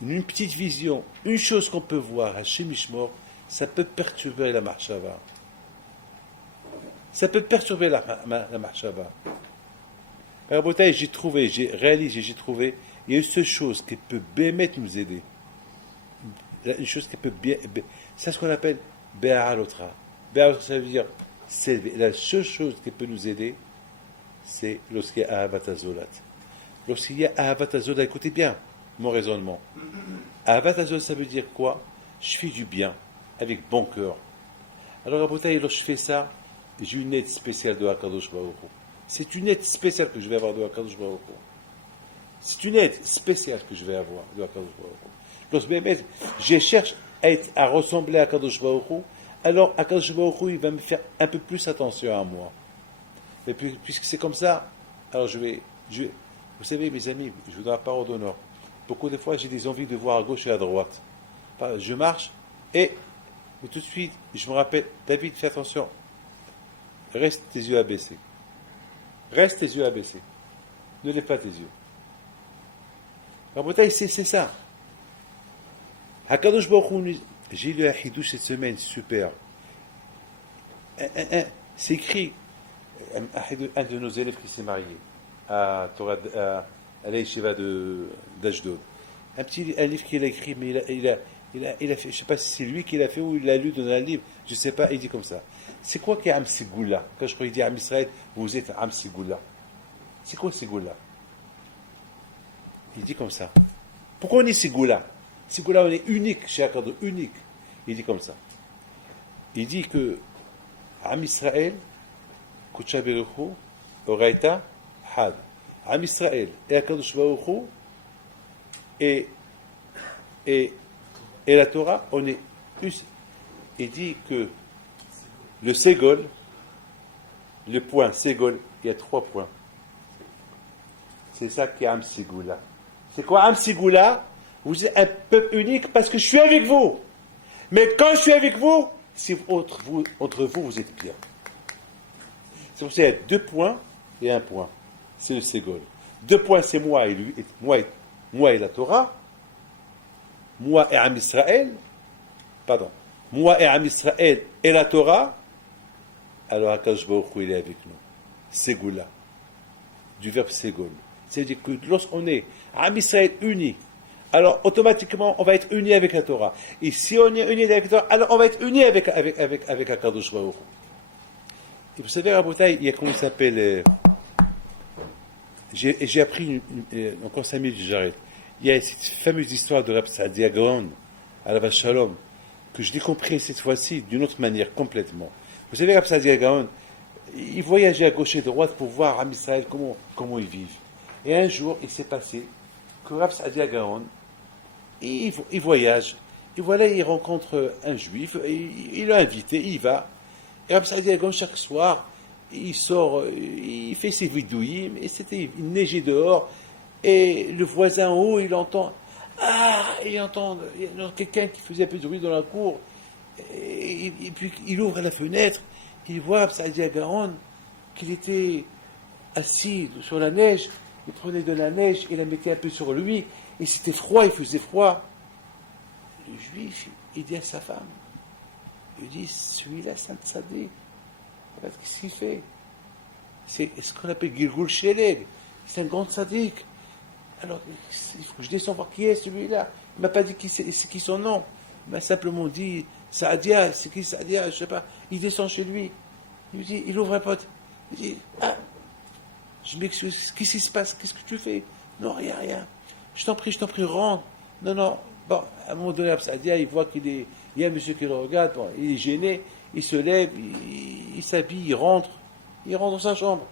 une petite vision, une chose qu'on peut voir à Shemishmor, ça peut perturber la marshava. Ça peut perturber la marshava. Rabotai, j'ai trouvé, il y a une seule chose qui peut bien nous aider. Une chose qui peut bien. C'est ce qu'on appelle Be'alotra. Be'alotra, ça veut dire, c'est la seule chose qui peut nous aider, c'est lorsqu'il y a Ahavat Hazolat. lorsqu'il y a Ahavat Hazod, écoutez bien mon raisonnement. Ahavat Hazod, ça veut dire quoi? Je fais du bien, avec bon cœur. Alors, Rabotai, lorsque je fais ça, j'ai une aide spéciale de Hakadosh Baruch Hu. C'est une aide spéciale que je vais avoir de Hakadosh Baruch Hu. C'est une aide spéciale que je vais avoir de Hakadosh Baruch Hu. Lorsque je cherche à ressembler à Hakadosh Baruch Hu, alors Hakadosh Baruch Hu, il va me faire un peu plus attention à moi. Et puis, puisque c'est comme ça, alors vous savez, mes amis, je vous donne la parole d'honneur. Beaucoup de fois, j'ai des envies de voir à gauche et à droite. Je marche et tout de suite, je me rappelle, David, fais attention. Reste tes yeux abaissés. Reste tes yeux abaissés. Ne lève pas tes yeux. En Bretagne, c'est ça. Hakadosh Baruch Hu, j'ai lu un Hidouche cette semaine, super. C'est écrit, un de nos élèves qui s'est marié à l'Yeshiva d'Ashdod. Un livre qu'il a écrit, mais il a fait, je ne sais pas si c'est lui qui l'a fait ou il l'a lu dans un livre, je ne sais pas, il dit comme ça. C'est quoi qui est Am Sigoula? Quand je pourrais dire Am Israël, vous êtes Am Sigoula. C'est quoi Sigoula? Il dit comme ça. Pourquoi on est Sigoula? Sigoula, on est unique chez Akadosh, unique. Il dit comme ça. Il dit que Am Israël, Kutsha Beruchu, Oraita, Had. Am Israël et Akadosh Baruchu et la Torah, on est usé. Il dit que le Ségol, le point Ségol, il y a 3 points. C'est ça qui est Am Sigoula. C'est quoi Am Sigoula? Vous êtes un peuple unique parce que je suis avec vous. Mais quand je suis avec vous, c'est entre vous, vous êtes bien. C'est pour ça qu'il y a 2 points et 1 point. C'est le Ségol. 2 points, c'est moi et lui, moi et la Torah. Moi et Am Israël, pardon, moi et Am Israël et la Torah, alors Akadosh Baruch Hu, il est avec nous. Ségoula, du verbe Ségol. C'est-à-dire que lorsqu'on est Am Israël uni, alors automatiquement on va être uni avec la Torah. Et si on est uni avec la Torah, alors on va être uni avec Akadosh Baruch Hu. Et vous savez, Rabotai, il y a comment ça s'appelle, j'ai appris encore 5 minutes, j'arrête. Il y a cette fameuse histoire de Rab Saadia Gaon, Alav Shalom, que je l'ai compris cette fois-ci d'une autre manière complètement. Vous savez, Rab Saadia Gaon, il voyageait à gauche et à droite pour voir Am Israël comment ils vivent. Et un jour, il s'est passé que Rab Saadia Gaon, il voyage, et voilà, il rencontre un juif, il l'a invité, il y va. Et Rab Saadia Gaon, chaque soir, il sort, il fait ses vidouilles, et il neigeait dehors. Et le voisin en haut, il entend quelqu'un qui faisait un peu de bruit dans la cour. Et puis il ouvre la fenêtre, il voit Saadia Gaon qu'il était assis sur la neige, il prenait de la neige, il la mettait un peu sur lui, et c'était froid, il faisait froid. Le juif, il dit à sa femme, il dit, celui-là, c'est un tzaddik. Qu'est-ce qu'il fait? C'est ce qu'on appelle Gilgul Sheleg, c'est un grand tzaddik. Alors, il faut que je descende voir qui est celui-là. Il ne m'a pas dit c'est qui son nom. Il m'a simplement dit Saadia, c'est qui Saadia, je ne sais pas. Il descend chez lui. Il lui dit, il ouvre un pote. Il dit, je m'excuse, qu'est-ce qui se passe? Qu'est-ce que tu fais? Non, rien. Je t'en prie, rentre. Non. Bon, à un moment donné, Saadia, il voit il y a un monsieur qui le regarde, bon, il est gêné, il se lève, il s'habille, il rentre dans sa chambre.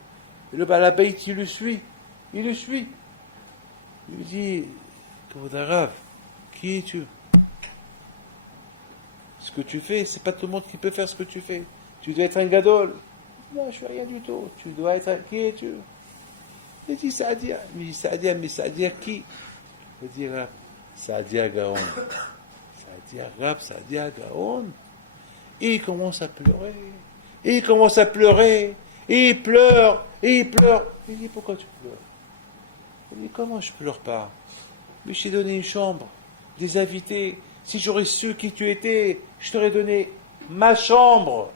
Et le balabait, il le suit. Il lui dit, Kavod, qui es-tu? Ce que tu fais, c'est pas tout le monde qui peut faire ce que tu fais. Tu dois être un gadol. Non, je suis rien du tout. Tu dois être un... Qui es-tu? Il dit Saadia. Mais Saadia qui? Il dit Saadia Gaon. Saadia Gaon. Et il commence à pleurer. Et il pleure. Il dit, pourquoi tu pleures? Il dit, comment je pleure pas? Mais je t'ai donné une chambre, des invités. Si j'aurais su qui tu étais, je t'aurais donné ma chambre,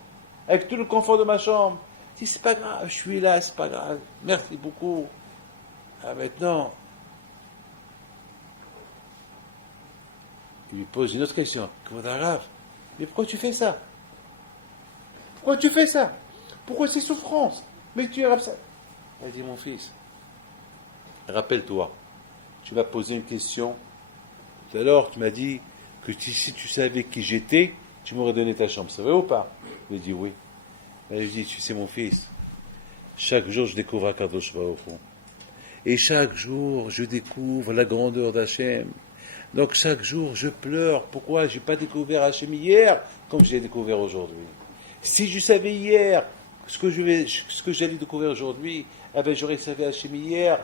avec tout le confort de ma chambre. Il dit, c'est pas grave, je suis là, c'est pas grave. Merci beaucoup. Maintenant, il lui pose une autre question. Mais pourquoi tu fais ça? Pourquoi ces souffrances? Mais tu es ça. Il dit, mon fils, Rappelle-toi, tu m'as posé une question. Tout à l'heure, tu m'as dit que si tu savais qui j'étais, tu m'aurais donné ta chambre. C'est vrai ou pas? Je lui ai dit oui. Et je dis, tu sais mon fils, chaque jour je découvre Akadosh Baruch Hu. Et chaque jour je découvre la grandeur d'Hachem. Donc chaque jour je pleure. Pourquoi je n'ai pas découvert Hachem hier comme je l'ai découvert aujourd'hui? Si je savais hier ce que j'allais découvrir aujourd'hui, eh ben j'aurais sauvé Hachem hier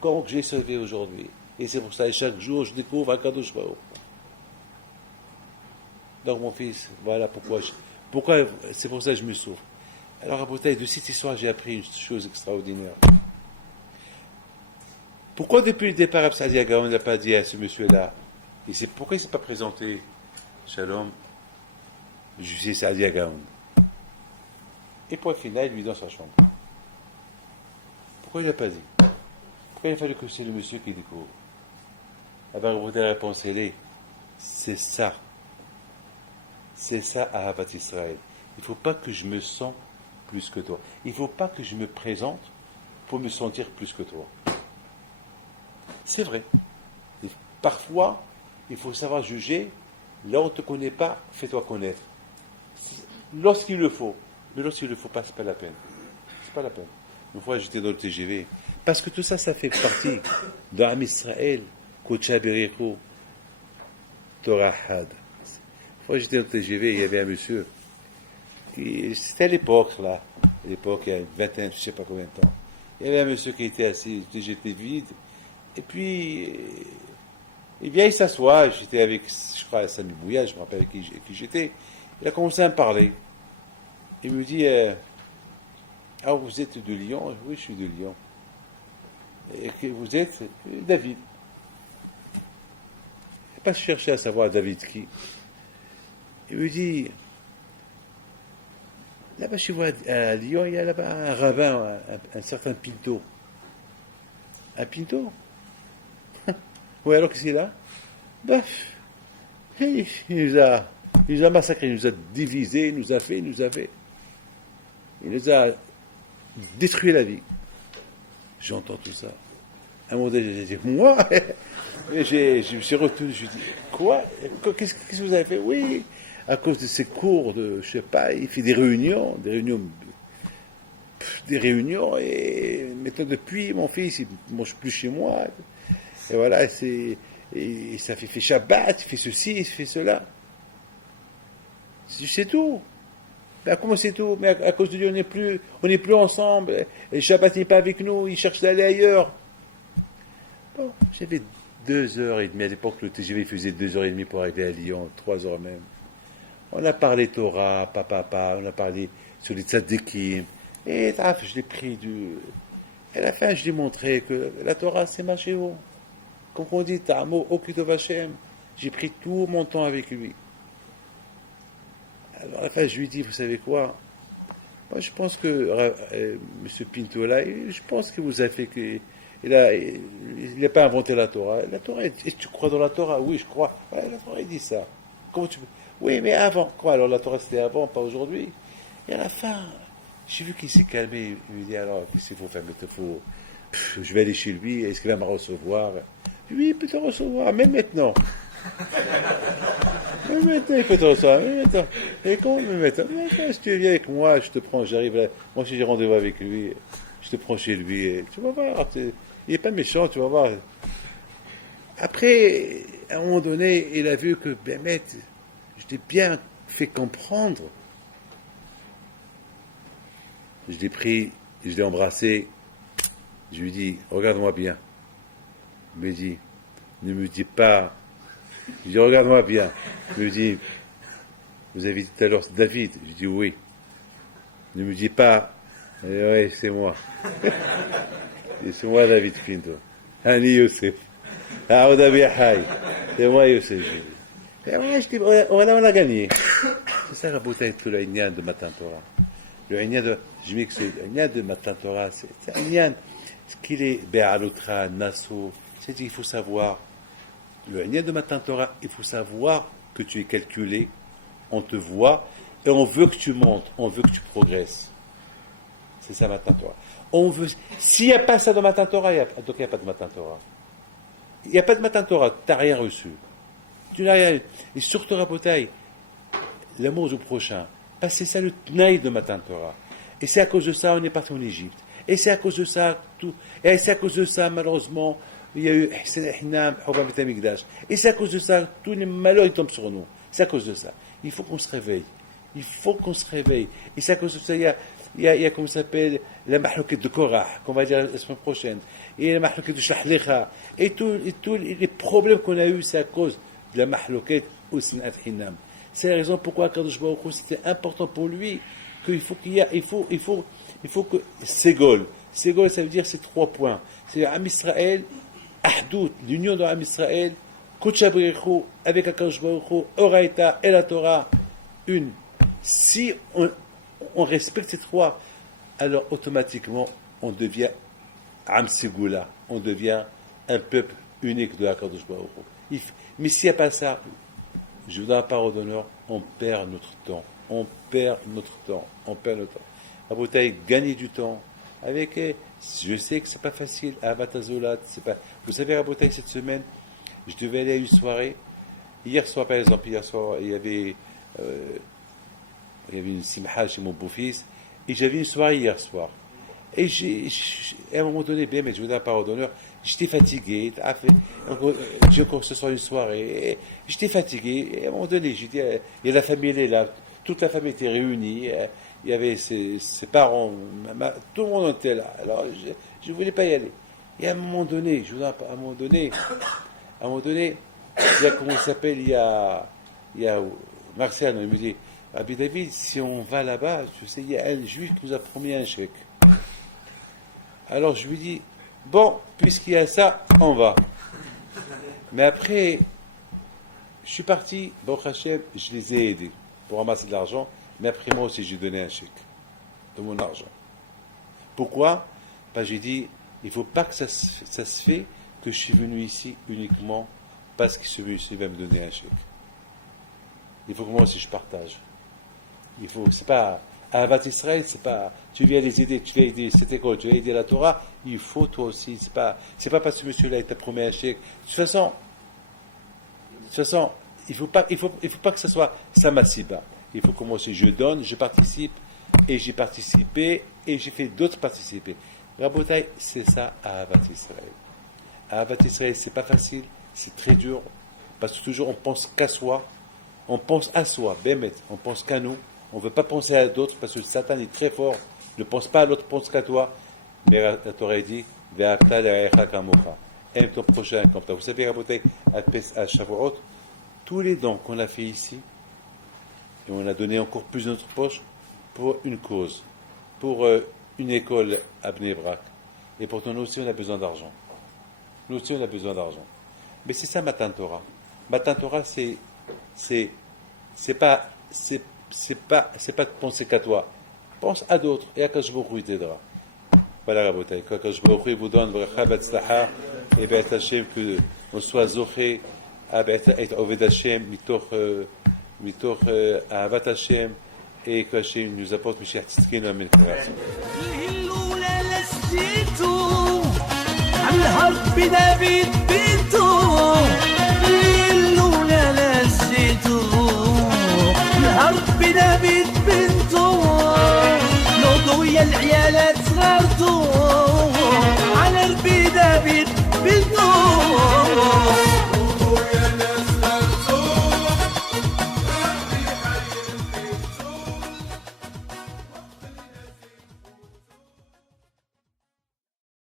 comme j'ai sauvé aujourd'hui. Et c'est pour ça que chaque jour je découvre Akadosh Baruch Hu. Donc mon fils, voilà pourquoi c'est pour ça que je me souffre. Alors à bataille de cette histoire, j'ai appris une chose extraordinaire. Pourquoi depuis le départ, Absadi Agaon n'a pas dit à ce monsieur-là, pourquoi il ne s'est pas présenté, Shalom, je suis Sadi Agaon. Et point final, il lui dans sa chambre. Pourquoi il n'a pas dit? Pourquoi il a fallu que c'est le monsieur qui découvre? Alors la réponse, elle est, c'est ça Ahavat Israël. Il ne faut pas que je me sente plus que toi. Il ne faut pas que je me présente pour me sentir plus que toi. C'est vrai. Et parfois, il faut savoir juger. Là où on ne te connaît pas, fais-toi connaître. Lorsqu'il le faut. Mais lorsqu'il ne le faut pas, ce n'est pas la peine. C'est pas la peine. Une fois, j'étais dans le TGV. Parce que tout ça, ça fait partie d'Am Israël, Kocha Bericho, Torah Had. Une fois, j'étais dans le TGV, il y avait un monsieur. C'était à l'époque, là. À l'époque, il y a une vingtaine, je ne sais pas combien de temps. Il y avait un monsieur qui était assis, le TGV vide. Et puis, il vient, il s'assoit. J'étais avec, je crois, Sami Bouya, je me rappelle avec qui j'étais. Il a commencé à me parler. Il me dit, ah, vous êtes de Lyon? Oui, je suis de Lyon. Et que vous êtes David. Je n'ai pas cherché à savoir David qui. Il me dit, là-bas, je vois à Lyon, il y a là-bas un rabbin, un certain Pinto. Un Pinto? Oui, alors qu'est-ce qu'il a? Il nous a massacrés, il nous a divisés, il nous a fait. Il nous a détruit la vie. J'entends tout ça. À un moment donné, j'ai dit, moi? Et je me suis retenu, je me suis dit, quoi? Qu'est-ce que vous avez fait? Oui, à cause de ces cours de, je sais pas, il fait des réunions, et maintenant depuis, mon fils, il ne mange plus chez moi. Et voilà, et ça fait Shabbat, il fait ceci, il fait cela. C'est tout. Ben, comment c'est tout? Mais à cause de lui, on n'est plus ensemble. Et Shabbat n'est pas avec nous, il cherche d'aller ailleurs. Bon, j'avais 2h30. À l'époque, le TGV faisait 2h30 pour arriver à Lyon, 3h même. On a parlé Torah, on a parlé sur les tzadikim. Et je l'ai pris Et à la fin, je lui ai montré que la Torah, c'est Machéo. Comme on dit, Ta'amo Okidov Hashem. J'ai pris tout mon temps avec lui. Alors à la fin, je lui ai dit, vous savez quoi? Moi, je pense que M. Pinto, là, je pense qu'il vous a fait que... Il n'a pas inventé la Torah. La Torah, tu crois dans la Torah? Oui, je crois. Ouais, la Torah, il dit ça. Comment tu peux... Oui, mais avant. Quoi? Alors la Torah, c'était avant, pas aujourd'hui. Et à la fin, j'ai vu qu'il s'est calmé. Il me dit, alors, qu'est-ce qu'il faut faire? Je vais aller chez lui. Est-ce qu'il va me recevoir? Oui, il peut te recevoir, même maintenant. Même maintenant, il peut te recevoir. Même maintenant. Et comment même maintenant? Si tu viens avec moi, je te prends, j'arrive là. Moi, si j'ai rendez-vous avec lui, je te prends chez lui. Et tu vas voir. Il n'est pas méchant, tu vas voir. Après, à un moment donné, il a vu que, je t'ai bien fait comprendre. Je l'ai pris, je l'ai embrassé. Je lui ai dit, regarde-moi bien. Il me dit, ne me dis pas. Je dis, regarde-moi bien. Il me dit, vous avez dit tout à l'heure, c'est David. Je dis, oui. Ne me dis pas, oui, c'est moi. C'est moi, David Pinto. Ani Youssef. C'est moi, Youssef. Et voilà, je dis, on a gagné. C'est ça, Raboutaï, tout le Inyan de Matan Torah. Le Inyan de, je m'excuse, le Inyan de Matan Torah, c'est un Inyan, ce qu'il est, Be'alutra, Nassau, c'est qu'il faut savoir, le Inyan de Matan Torah, il faut savoir que tu es calculé, on te voit, et on veut que tu montes, on veut que tu progresses. C'est ça Matan Torah. On veut. S'il n'y a pas ça dans Matan Torah, donc il n'y a pas de Matan Torah. Il n'y a pas de Matan Torah, tu n'as rien reçu. Tu n'as rien. Et surtout, Rabotai, l'amour du prochain. Parce que c'est ça le tnaï de Matan Torah. Et c'est à cause de ça on est parti en Égypte. Et c'est à cause de ça, et c'est à cause de ça, malheureusement, il y a eu Ihsan al-Hinam, Hubab al-Mikdash. Et c'est à cause de ça, tous les malheurs ils tombent sur nous. C'est à cause de ça. Il faut qu'on se réveille. Il faut qu'on se réveille. Et c'est à cause de ça, il y a comment ça s'appelle, la mahlouket de Korah, qu'on va dire la semaine prochaine. Et la mahlouket de Shahlicha. Et tous les problèmes qu'on a eus, c'est à cause de la mahlouket ou Ihsan al-Hinam. C'est la raison pourquoi Kadosh Baruch Hu, c'était important pour lui qu'il faut qu'il y a, il faut que Ségol, ça veut dire ces 3 points. C'est Am Israël, Ahdout, l'union de Am Israël, Kodesh Baruch avec Akadosh Baruch Hu, Oraita et la Torah, une. Si on respecte ces 3, alors automatiquement on devient Am Segula, on devient un peuple unique de Akadosh Baruch Hu. Mais s'il n'y a pas ça, je vous donne la parole d'honneur, on perd notre temps. On perd notre temps. Rabotai, gagner du temps. Je sais que c'est pas facile. Avatazolat, c'est pas. Vous savez, Rabotai, cette semaine, je devais aller à une soirée. Hier soir, par exemple, il y avait une simha chez mon beau-fils. Et j'avais une soirée hier soir. Et à un moment donné, bien, mais je vous donne la parole d'honneur, j'étais fatigué. J'ai encore ce soir une soirée. J'étais fatigué. Et à un moment donné, j'ai dit, et la famille, elle est là. Toute la famille était réunie. Il y avait ses parents. Tout le monde était là. Alors, je ne voulais pas y aller. Et à un moment donné, il y a, comment il s'appelle, il y a Marcel, il me dit, Rabbi David, si on va là-bas, je sais, il y a un juif qui nous a promis un chèque. Alors je lui dis, bon, puisqu'il y a ça, on va. Mais après, je suis parti, Baruch Hashem, je les ai aidés pour ramasser de l'argent, mais après moi aussi j'ai donné un chèque de mon argent. Pourquoi? J'ai dit, il ne faut pas que ça se fait que je suis venu ici uniquement parce que celui ici va me donner un chèque. Il faut que moi aussi je partage. C'est pas Ahavat Israël, c'est pas tu viens les aider, tu vas aider cette école, tu vas aider la Torah, il faut toi aussi, c'est pas parce que ce monsieur-là t'a promis un chèque. De toute façon, il faut pas que ce soit ça massiba. Il faut que moi aussi je donne, je participe, et j'ai participé, et j'ai fait d'autres participer. Rabotai, c'est ça Ahavat Israël. Ahavat Israël, c'est pas facile, c'est très dur, parce que toujours on pense qu'à soi, on pense à soi, Bémet, on pense qu'à nous. On ne veut pas penser à d'autres parce que le Satan est très fort. Ne pense pas à l'autre, pense qu'à toi. Mais la Torah dit aime ton prochain comme toi. Vous savez, à Shavuot, tous les dons qu'on a fait ici, et on a donné encore plus de notre poche pour une cause, pour une école à Bnei Brak. Et pourtant, nous aussi, on a besoin d'argent. Mais c'est ça, Matan Torah. Matan Torah, c'est pas de penser qu'à toi. Pense à d'autres et à Kadosh Baruch Hu t'aidera. Voilà, Rabotai. Que Kadosh Baruch Hu vous donne bracha v'atzlacha et Be'et Hashem que on soit zoché à Be'et Oved Hashem mitoch Ahavat Hashem et que Hashem nous apporte Mashiach Tzidkenu Amen. الحرب بنبيت بنتو نوضو يا العيالات صغارتو